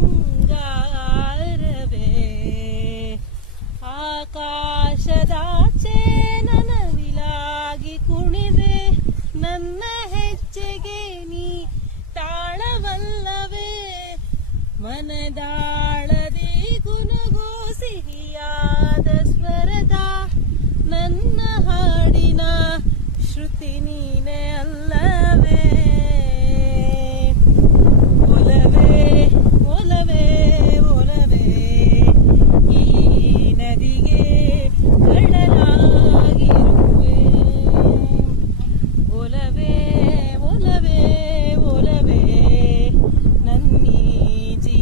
ಶೃಂಗಾರವೇ. ಆಕಾಶದಾಚೆ ನನವಿಲಾಗಿ ಕುಣಿದೆ, ನನ್ನ ಹೆಜ್ಜೆಗೆ ನೀ ತಾಳವಲ್ಲವೇ. ಮನದಾಳದಿ ಗುನುಗು ಸಿಹಿಯಾದ ಸ್ವರದ, ನನ್ನ ಹಾಡಿನ ಶ್ರುತಿ ನೀನೆ ಅಲ್ಲವೇ.